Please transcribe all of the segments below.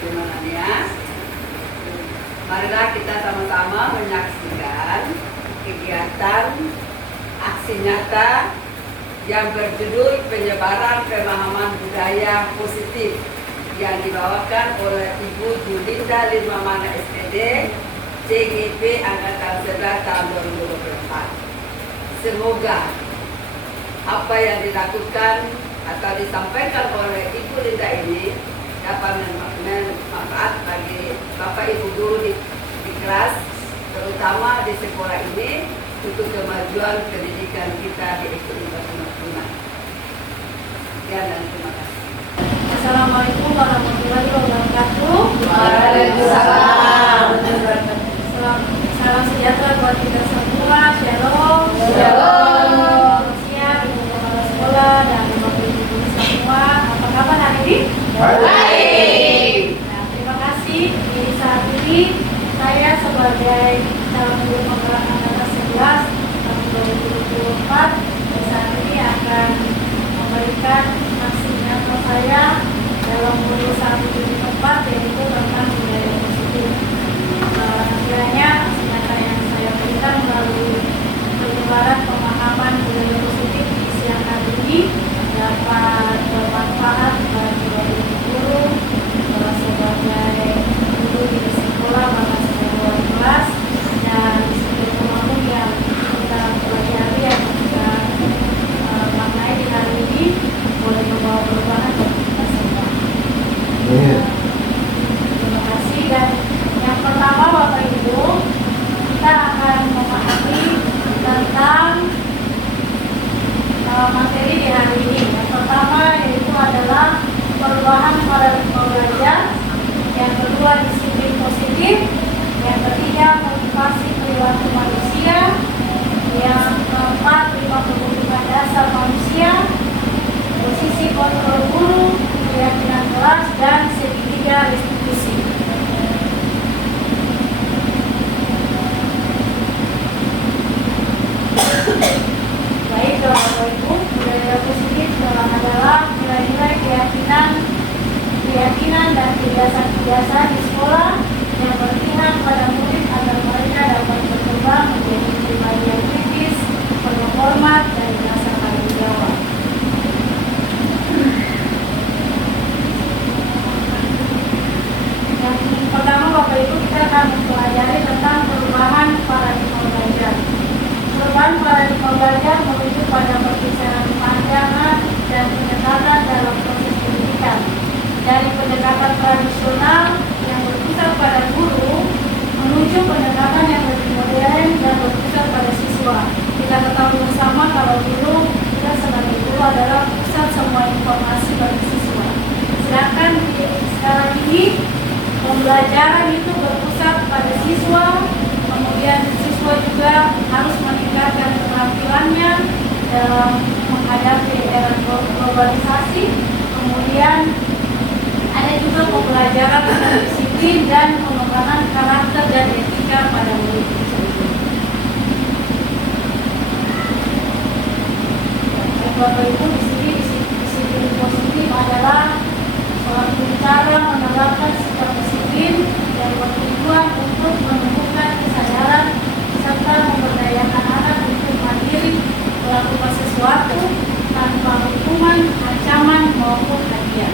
Firman-Nya. Marilah kita sama-sama menyaksikan kegiatan aksi nyata yang berjudul penyebaran pemahaman budaya positif yang dibawakan oleh Ibu Julinda Lirmamana SPD, CGP Angkatan 11 tahun 2024. Semoga apa yang dilakukan atau disampaikan oleh Ibu Linda ini dapat bermanfaat bagi Bapak Ibu guru di kelas, terutama di sekolah ini untuk kemajuan pendidikan kita di SD Batuna. Sekian dan terima kasih. Assalamualaikum warahmatullahi wabarakatuh. Waalaikumsalam. Salam sejahtera buat kita semua. Shalom. Shalom. Siang, ibu kepala sekolah dan bapak ibu guru semua. Apa kabar hari ini? Baik. Nah, terima kasih. Di saat ini saya sebagai calon guru penggerak angkatan 11 tahun 2024 di saat ini akan memberikan aksi nyata saya dalam modul 174 yaitu tentang budaya positif. Kiranya aksi nyata yang saya berikan melalui penyebaran pemahaman budaya positif di siang hari ini dapat bermanfaat bagi guru sebagai guru di sekolah bahkan sebagai wali kelas dan sebagai pemahaman yang kita pelajari yang kita maknai di hari ini boleh membawa perubahan bagi kita semua. Terima kasih. Dan yang pertama Bapak Ibu, kita akan memahami tentang materi di hari ini. Yang pertama yaitu adalah perubahan paradigma belajar, yang kedua disiplin positif, yang ketiga motivasi perilaku manusia, yang keempat 5 kebutuhan dasar manusia, posisi kontrol guru, keyakinan kelas, dan segitiga restitusi. Baik Bapak Ibu, budaya positif adalah nilai-nilai keyakinan dan kebiasaan-kebiasaan di sekolah yang berpihak pada murid agar mereka dapat berkembang menjadi pribadi yang kritis, penuh hormat, dan rasa tanggung jawab. Yang pertama Bapak Ibu, kita akan mempelajari tentang perubahan paradigma belajar. Perubahan paradigma belajar merujuk pada pergeseran pandangan dan pendekatan dalam proses pendidikan dari pendekatan tradisional yang berpusat pada guru menuju pendekatan yang lebih modern dan berpusat pada siswa. Kita ketahui bersama kalau dulu kita sebagai guru adalah pusat semua informasi bagi siswa. Sedangkan sekarang ini pembelajaran itu berpusat pada siswa, kemudian siswa juga harus meningkatkan keterampilannya dalam menghadapi era globalisasi. Kemudian ada juga pembelajaran tentang disiplin dan pengembangan karakter dan etika pada murid tersebut. Bapak Ibu, di sini disiplin positif adalah suatu cara menerapkan sikap disiplin yang bertujuan untuk menumbuhkan kesadaran serta memberdayakan anak untuk mandiri melakukan sesuatu tanpa hukuman, ancaman maupun hadiah.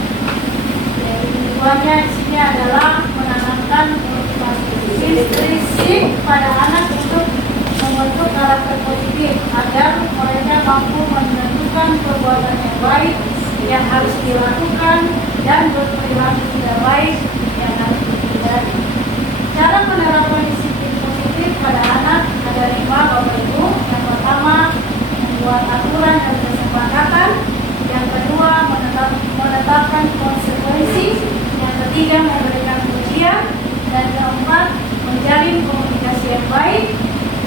Jadi tujuannya di sini adalah menanamkan motivasi intrinsik pada anak untuk membentuk karakter positif agar mereka mampu menentukan perbuatan yang baik yang harus dilakukan dan berperilaku tidak baik yang harus dihindari. Cara penerapan disiplin positif pada anak ada 5 Bapak Ibu. Yang pertama, membuat aturan dan kesepakatan. Yang kedua, menetapkan konsekuensi. Yang ketiga, memberikan pujian. Dan keempat, menjalin komunikasi yang baik.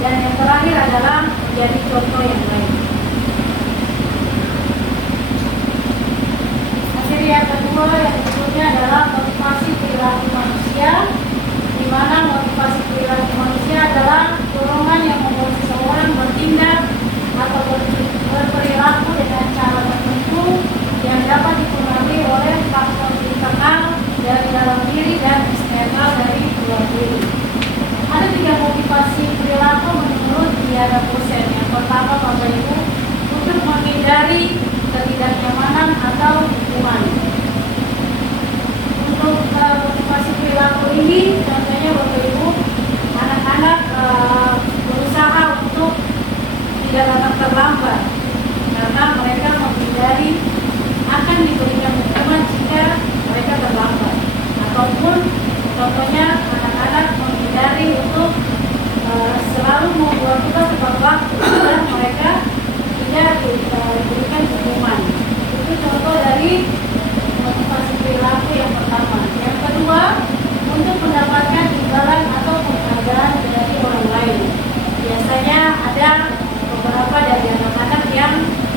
Dan yang terakhir adalah menjadi contoh yang baik. Materi yang kedua yang berikutnya adalah motivasi perilaku manusia, di mana motivasi perilaku manusia adalah dorongan yang membuat seseorang bertindak atau berperilaku dengan cara tertentu yang dapat dipengaruhi oleh faktor internal dari dalam diri atau hukuman. Untuk motivasi perilaku ini, contohnya Bapak Ibu, anak-anak berusaha untuk tidak datang terlambat karena mereka menghindari akan diberikan hukuman jika mereka terlambat, ataupun contohnya anak-anak menghindari untuk selalu membuat tugas tepat waktu dan mereka tidak diberikan hukuman. Itu contoh dari motivasi perilaku yang pertama. Yang kedua, untuk mendapatkan imbalan atau penghargaan dari orang lain. Biasanya ada beberapa dari anak-anak yang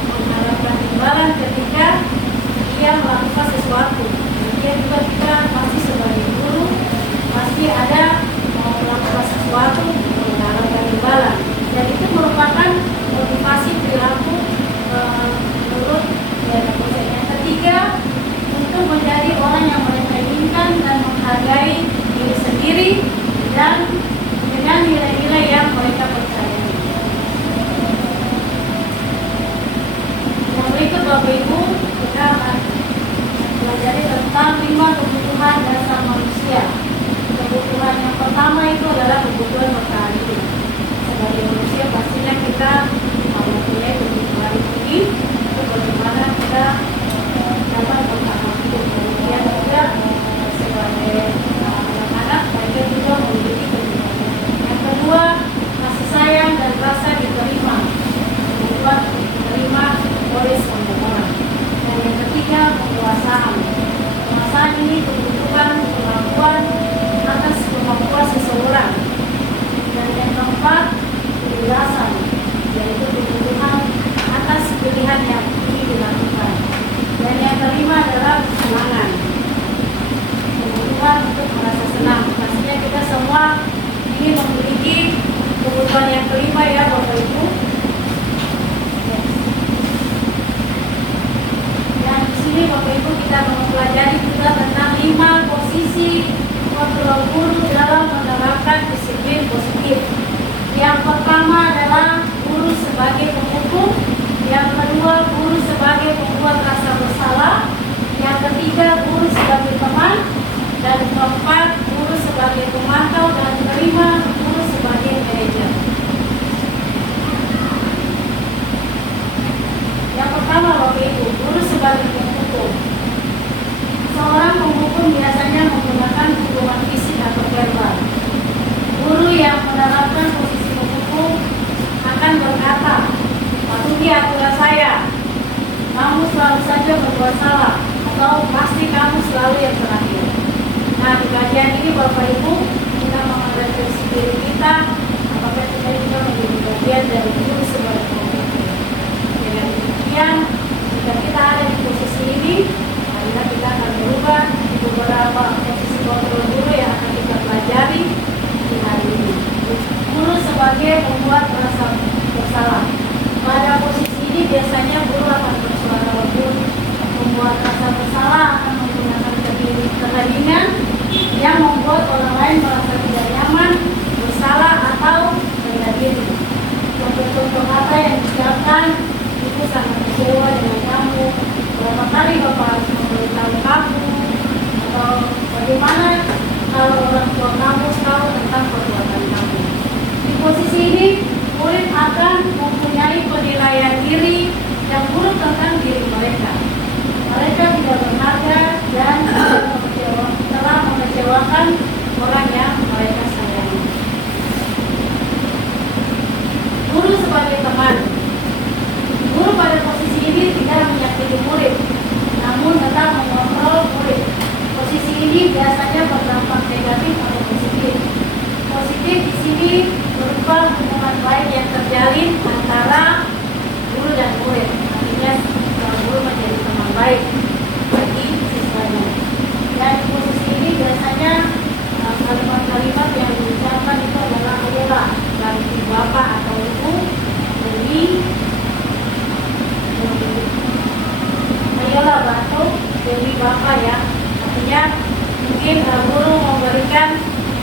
mengharapkan imbalan ketika dia melakukan sesuatu. Dia juga kita masih sebagai guru pasti ada mau melakukan sesuatu mengharapkan imbalan. Dan itu merupakan motivasi perilaku menurut ya, dosen. Yang ketiga, untuk menjadi orang yang mereka inginkan dan menghargai diri sendiri dan dengan nilai-nilai yang mereka percayai. Yang berikut Bapak Ibu, kita akan belajar tentang 5 kebutuhan dasar manusia. Kebutuhan yang pertama itu adalah kebutuhan bertahan hidup. Sebagai manusia pastinya kita mempunyai kebutuhan ini untuk bagaimana kita dapat bertahan hidup. Kemudian juga sebagai anak-anak mereka juga memiliki kebutuhan. Yang kedua, kasih sayang dan rasa diterima, kebutuhan diterima oleh semua orang. Dan yang ketiga, penguasaan. Penguasaan ini kebutuhan kemampuan atas kemampuan seseorang. Dan yang keempat, kejelasan, yaitu kebutuhan atas pilihan yang ingin dilakukan. Dan yang kelima adalah kesenangan, kebutuhan untuk merasa senang. Pastinya kita semua ingin memiliki kebutuhan yang kelima ya Bapak Ibu. Dan di sini Bapak Ibu kita mempelajari juga tentang 5 posisi kontrol guru dalam menerapkan disiplin positif. Yang pertama adalah guru sebagai penghukum, yang kedua guru sebagai pembuat rasa bersalah, yang ketiga guru sebagai teman, dan keempat guru sebagai pemantau, dan kelima guru sebagai manajer. Yang pertama Bapak Ibu, guru sebagai penghukum. Seorang penghukum biasanya menggunakan hukuman fisik atau verbal. Guru yang menerapkan posisi penghukum akan berkata, "Patuhi aturan saya, kamu selalu saja berbuat salah, atau pasti kamu selalu yang terakhir." Nah, di kajian ini Bapak Ibu, kita mengadopsi diri kita, apakah kita juga menjadi bagian dari guru sebagai penghukum. Dengan demikian, jika kita ada di posisi ini, marilah kita akan berubah di beberapa posisi kontrol guru yang akan kita pelajari di hari ini. Guru sebagai pembuat rasa bersalah. Pada posisi ini biasanya guru akan bersuara lembut, membuat rasa bersalah, akan menggunakan keheningan yang membuat orang lain merasa tidak nyaman, bersalah atau rendah diri. Contoh-contoh kata yang diucapkan, "Ibu sangat kecewa dengan kamu, berapa kali Bapak harus memberitahu kamu," atau "Bagaimana kalau orang tua kamu tahu tentang perbuatan kamu." Di posisi ini, murid akan mempunyai penilaian diri yang buruk tentang diri mereka. Mereka tidak berharga dan telah mengecewakan orang yang mereka sayangi. Guru sebagai teman. Guru pada posisi ini tidak menyakiti murid, namun tetap mengontrol murid. Posisi ini biasanya berdampak negatif atau positif. Positif di sini berupa hubungan baik yang terjalin antara guru dan murid. Artinya guru menjadi teman baik bagi siswanya. Dan di posisi ini biasanya kalimat-kalimat yang diucapkan itu adalah "ayolah ganti bapak atau ibu demi ayolah bantu demi bapak," ya. Artinya mungkin guru memberikan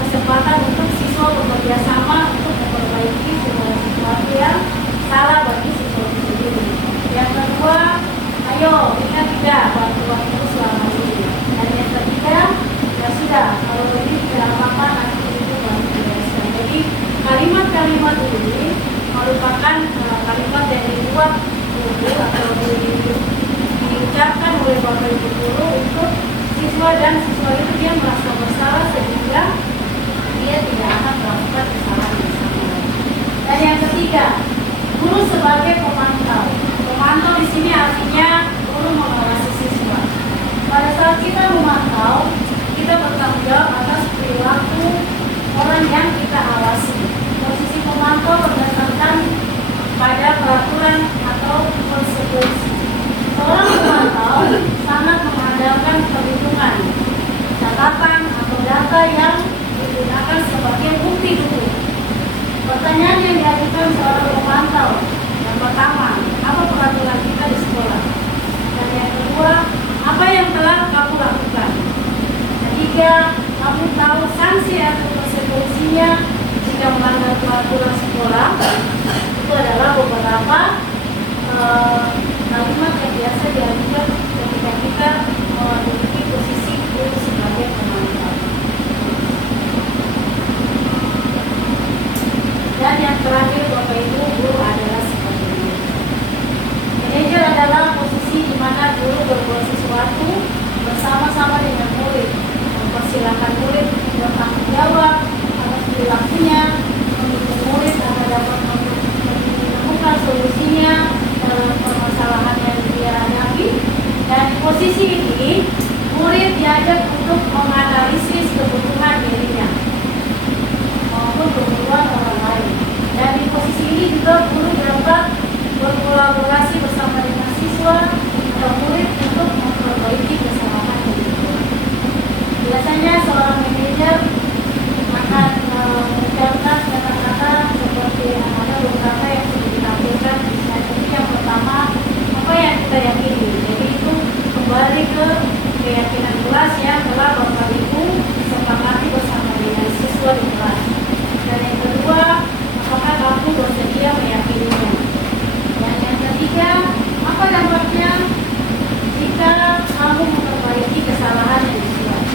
kesempatan untuk siswa bekerja sama untuk memperbaiki segala sesuatu yang salah bagi siswa itu sendiri. Yang kedua, ayo ingat kita ada bantuan terus selama ini. Dan yang ketiga, ya sudah, kalau ini tidak apa-apa nanti itu baru dijelaskan. Jadi kalimat-kalimat ini merupakan kalimat yang dibuat guru atau diucapkan oleh bapak ibu guru untuk siswa, dan siswa itu dia merasa bersalah sehingga dia tidak akan melakukan kesalahan yang sama. Dan yang ketiga, guru sebagai pemantau. Pemantau di sini artinya guru mengawasi siswa. Pada saat kita memantau, kita bertanggung jawab atas perilaku orang yang kita awasi. Posisi pemantau berdasarkan pada peraturan atau konsekuensi. Seorang pemantau sangat mengandalkan perhitungan, catatan atau data yang digunakan sebagai bukti dulu. Pertanyaan yang diajukan seorang pemantau, yang pertama, apa peraturan kita di sekolah? Dan yang kedua, apa yang telah kamu lakukan? Ketiga, kamu tahu sanksi atau konsekuensinya jika melanggar peraturan sekolah? Itu adalah beberapa kalimat yang biasa diajukan ketika kita memiliki posisi guru sebagai pemantau. Dan yang terakhir, Bapak Ibu, guru adalah sebagai manajer. Manajer adalah posisi di mana guru berbuat sesuatu bersama-sama dengan murid, mempersilahkan murid bertanggung jawab atas perilakunya, mendukung murid agar dapat menemukan solusinya dalam permasalahan yang dia hadapi. Dan di posisi ini, murid diajak untuk menganalisis kebutuhan dirinya maupun kebutuhan orang lain. Dan di posisi ini juga guru dapat berkolaborasi bersama dengan siswa atau murid untuk memperbaiki kesalahan yang dilakukan. Biasanya seorang manajer akan mengucapkan kata-kata seperti ada beberapa yang sudah ditampilkan di slide ini. Yang pertama, apa yang kita yakini. Jadi itu kembali ke keyakinan kelas yang telah Bapak Ibu sepakati bersama dengan siswa di kelas. Dan yang kedua, apakah kamu bersedia meyakininya? Dan yang ketiga, apa dampaknya jika kamu memperbaiki kesalahan yang dibuat?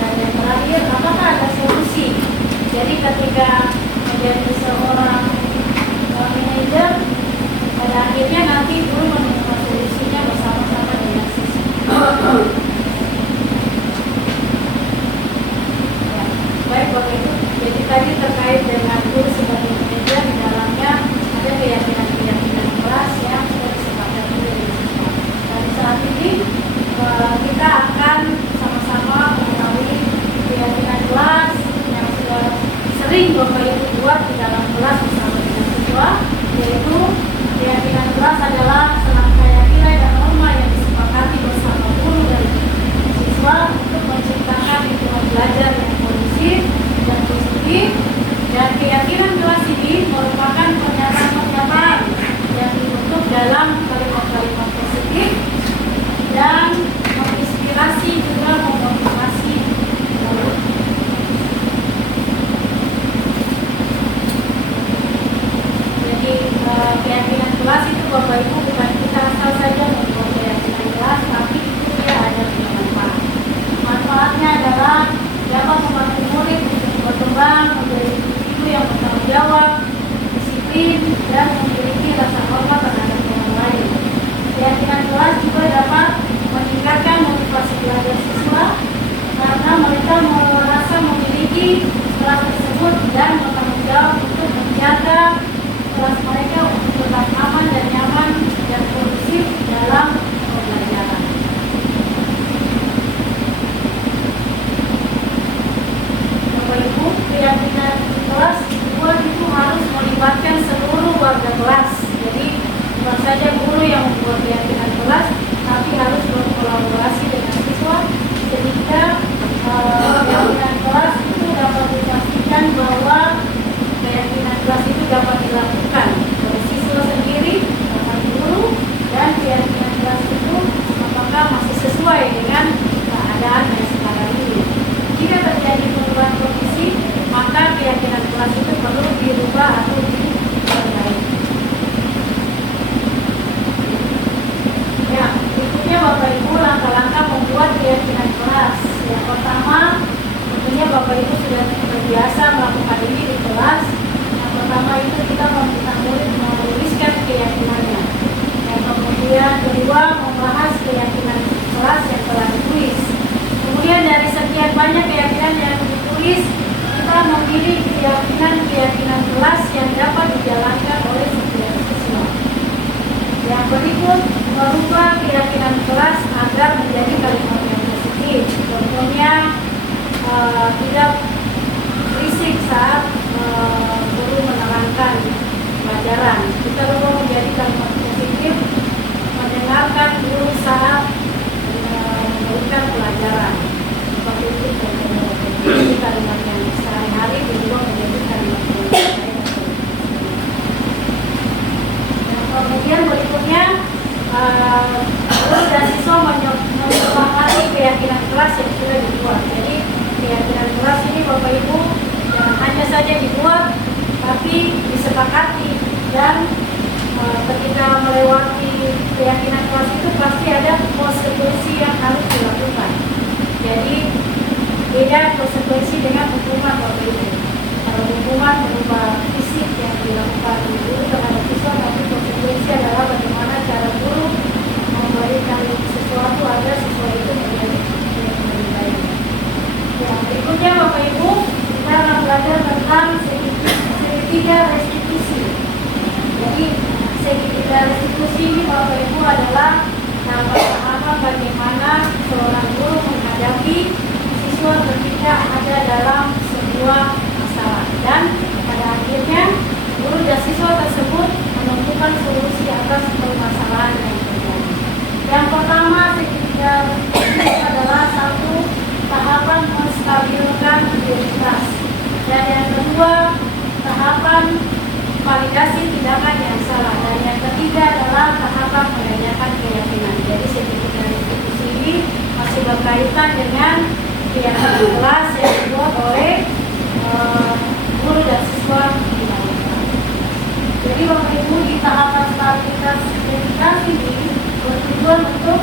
Dan yang terakhir, apakah ada solusi? Jadi ketika menjadi seorang manajer, pada akhirnya nanti guru menemukan solusinya bersama-sama dengan siswa. Ya, baik Bapak Ibu. Jadi tadi terkait dengan guru sebagai manajer, di dalamnya ada keyakinan-keyakinan kelas yang sudah disepakati oleh siswa. Dan saat ini kita akan sama-sama mengetahui keyakinan kelas yang sudah sering Bapak Ibu buat di dalam kelas bersama dengan siswa, yaitu keyakinan kelas adalah serangkaian nilai dan norma yang disepakati bersama guru dan siswa untuk menciptakan lingkungan belajar yang kondusif dan positif. Dan keyakinan kelas ini merupakan pernyataan-pernyataan yang dibentuk dalam kalimat-kalimat positif dan menginspirasi juga memotivasi murid. Jadi keyakinan kelas itu Bapak Ibu bukan kita asal saja membuat keyakinan kelas, tapi itu dia ada manfaat. Manfaatnya adalah dapat membantu murid untuk berkembang menjadi individu yang bertanggung jawab, disiplin, dan memiliki rasa hormat terhadap orang lain. Keyakinan kelas juga dapat meningkatkan motivasi belajar siswa karena mereka merasa memiliki kelas tersebut dan bertanggung jawab untuk menjaga kelas mereka untuk tetap aman dan nyaman dan kondusif dalam pembelajaran. Bapak Ibu, keyakinan kelas dibuat itu harus melibatkan seluruh warga kelas. Jadi bukan saja guru yang membuat keyakinan kelas, tapi harus berkolaborasi dengan siswa sehingga keyakinan kelas itu dapat dipastikan bahwa keyakinan kelas itu dapat dilakukan oleh siswa sendiri, oleh guru, dan keyakinan kelas itu apakah masih sesuai dengan keadaan yang sekarang ini. Jika terjadi perubahan kondisi, maka keyakinan kelas itu perlu dirubah atau diperbaiki. Ya, berikutnya Bapak biasa melakukan ini di kelas. Yang pertama itu kita meminta murid menuliskan keyakinannya. Yang kemudian kedua membahas keyakinan kelas yang telah ditulis. Kemudian dari sekian banyak keyakinan yang ditulis, kita memilih keyakinan kelas yang dapat dijalankan oleh setiap siswa. Yang berikut merubah keyakinan kelas agar menjadi kalimat yang positif. Contohnya tidak berisik saat guru menerangkan pelajaran. Kita rubah menjadi kalimat positif, mendengarkan guru saat memberikan pelajaran. Seperti itu contohnya. Jadi kalimat yang sehari-hari berubah menjadi kalimat yang baik. Kemudian berikutnya guru dan siswa menyepakati keyakinan kelas yang sudah dibuat. Jadi keyakinan kelas ini Bapak Ibu jangan hanya saja dibuat, tapi disepakati, dan ketika melewati keyakinan kelas itu pasti ada konsekuensi yang harus dilakukan. Jadi beda konsekuensi dengan hukuman Bapak Ibu. Kalau hukuman berupa fisik yang dilakukan guru terhadap siswa, tapi konsekuensi adalah bagaimana cara guru memberikan sesuatu agar siswa itu menjadi lebih baik. Yang berikutnya Bapak Ibu, kita akan belajar tentang segitiga restitusi. Jadi segitiga restitusi ini Bapak Ibu adalah nama bagaimana seorang guru menghadapi siswa ketika ada dalam sebuah masalah, dan pada akhirnya guru dan siswa tersebut menentukan solusi atas permasalahan yang terjadi. Yang pertama segitiga adalah satu, tahapan menstabilkan identitas, dan yang kedua tahapan validasi tindakan yang salah, dan yang ketiga adalah tahapan menanyakan keyakinan. Jadi segitiga restitusi ini masih berkaitan dengan keyakinan kelas yang dibuat oleh guru dan siswa di dalam kelas. Jadi Bapak Ibu, di tahapan stabilitas identitas ini bertujuan untuk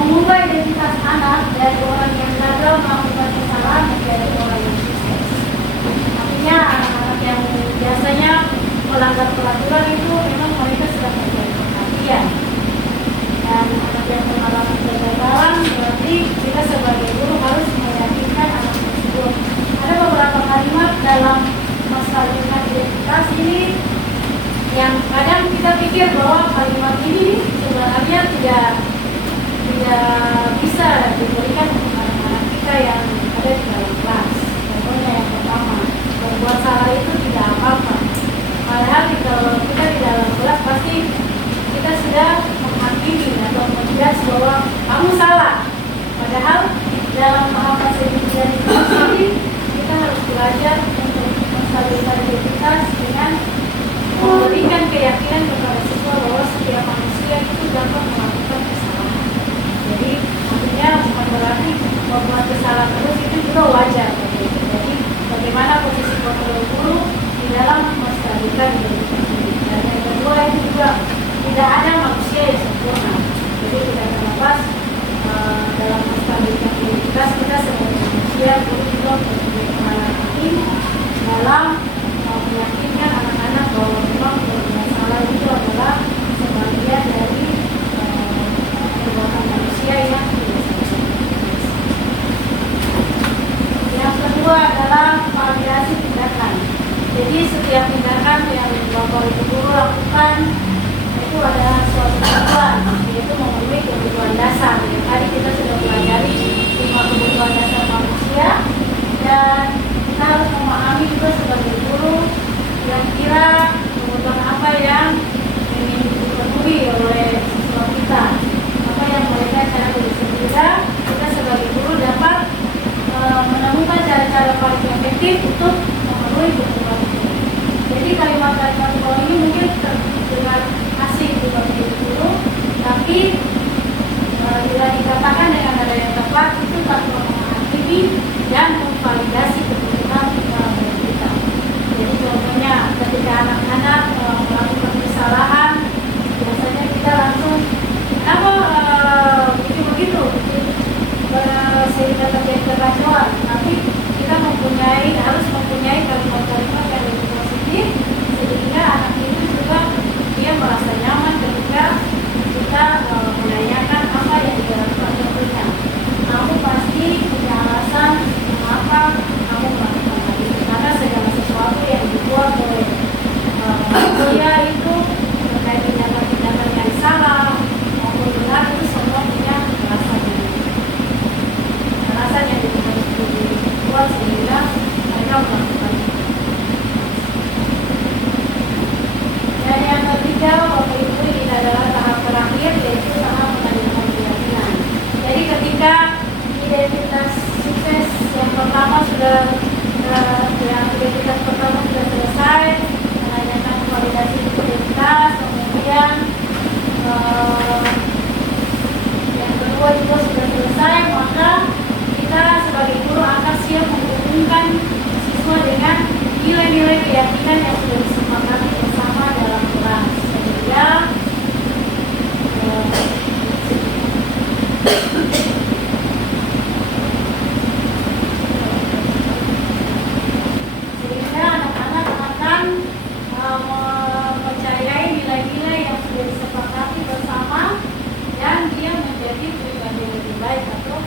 mengubah identitas anak dari orang yang gagal melakukan kesalahan menjadi orang yang sukses. Artinya anak-anak yang biasanya melanggar peraturan itu memang mereka sudah menjadi perhatian, dan anak yang mengalami kegagalan berarti kita sebagai guru harus meyakinkan anak tersebut. Ada beberapa kalimat dalam menstabilkan identitas ini yang kadang kita pikir bahwa kalimat ini sebenarnya tidak bisa diberikan untuk anak-anak kita yang ada di dalam kelas. Contohnya yang pertama, berbuat salah itu tidak apa-apa. Padahal kalau kita di dalam kelas pasti kita sudah menghakimi atau menjudge bahwa kamu salah. Padahal dalam tahapan segitiga ini kita harus belajar untuk menstabilkan identitas dengan memberikan keyakinan kepada siswa bahwa setiap manusia itu dapat melakukan kesalahan. Jadi artinya bukan berarti membuat kesalahan terus itu juga wajar. Jadi bagaimana posisi guru di dalam menstabilkan identitas ini. Dan yang kedua itu juga tidak ada manusia yang sempurna. Jadi tidak terlepas dalam menstabilkan identitas kita sebagai manusia guru juga mempunyai peranan penting dalam meyakinkan anak-anak bahwa memang masalah itu adalah sebagian dari perbuatan manusia yang tidak sempurna. Yang kedua adalah validasi tindakan. Jadi setiap tindakan yang Bapak Ibu guru lakukan itu adalah suatu kebutuhan, yaitu memenuhi kebutuhan dasar. Yang tadi kita sudah pelajari 5 kebutuhan dasar manusia, dan kita harus memahami juga sebagai guru kira-kira kebutuhan apa yang ingin dipenuhi oleh siswa kita, apa yang mereka cara berbeda. Kita sebagai guru dapat menemukan cara-cara paling efektif untuk memenuhi kebutuhan itu. Jadi kalimat-kalimat bawah ini mungkin terdengar asing bagi guru, tapi bila dikatakan dengan nada yang tepat itu tanpa menghakimi dan memvalidasi kebutuhan kita. Jadi contohnya ketika anak-anak melakukan kesalahan, biasanya kita langsung kenapa begitu sehingga terjadi kekacauan, tapi kita harus sudah yang identitas pertama sudah selesai, menanyakan validasi identitas, kemudian yang kedua juga sudah selesai, maka kita sebagai guru akan siap menghubungkan siswa dengan nilai-nilai keyakinan yang sudah disepakati bersama dalam kelas, sehingga anak-anak akan mempercayai nilai-nilai yang sudah disepakati bersama dan dia menjadi pribadi lebih baik atau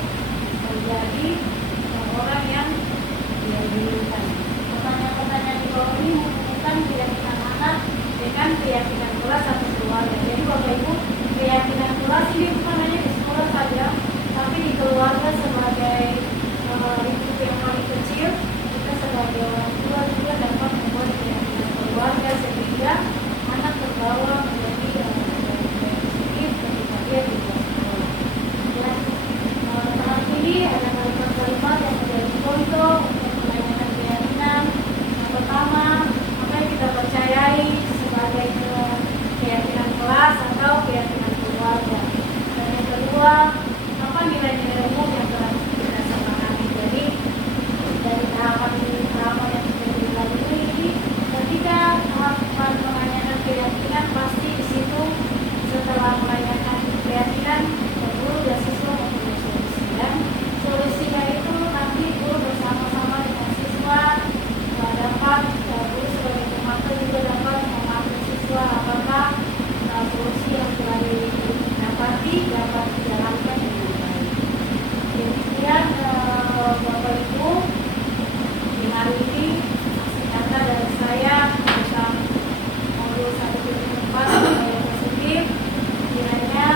menjadi orang yang dia inginkan. Pertanyaan-pertanyaan di bawah ini menghubungkan keyakinan anak dengan keyakinan kelas atau keluarga. Jadi Bapak Ibu, keyakinan kelas ini bukan hanya di sekolah saja, tapi di keluarga sebagai lingkup yang paling kecil, kita sebagai orang tua juga dapat membuat keyakinan keluarga sehingga anak terbawa menjadi positif ketika dia di sekolah. Dan saat ini ada kalimat-kalimat yang menjadi contoh untuk menanyakan keyakinan. Yang pertama, apa yang kita percayai sebagai keyakinan kelas atau keyakinan keluarga. Dan yang kedua, apa nilai-nilai umum yang telah kita sepakati. Jadi dari tahapan yang sudah dilalui ini, ketika tahapan menanyakan keyakinan, pasti di situ setelah menanyakan keyakinan, guru dan siswa mempunyai solusi, dan solusinya itu nanti guru bersama-sama dengan siswa dapat, guru sebagai pemakai juga dapat memakai siswa apakah solusi yang telah didapati dapat dijalankan dengan baik. Demikian Bapak Ibu, di hari ini aksi kata dari saya tentang modul 1.4 supaya positif. Kiranya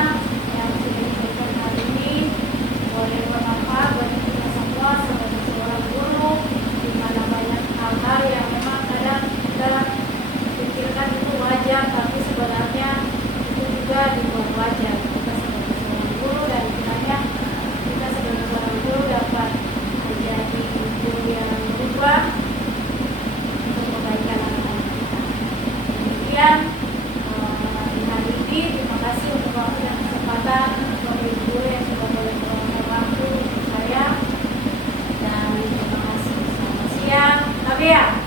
yang sudah diberikan hari ini boleh bermanfaat bagi kita semua sebagai seorang guru, di mana banyak hal-hal yang memang kadang kita pikirkan itu wajar, tapi sebenarnya itu juga dibuat wajar. Kita sebagai seorang guru, dan kiranya kita sebagai seorang guru dapat menjadi guru yang berubah untuk kebaikan anak-anak kita. Demikian di hari ini, terima kasih untuk waktu dan kesempatan bagi guru yang sudah boleh meluangkan waktu untuk saya, dan terima kasih. Selamat siang, Tabia.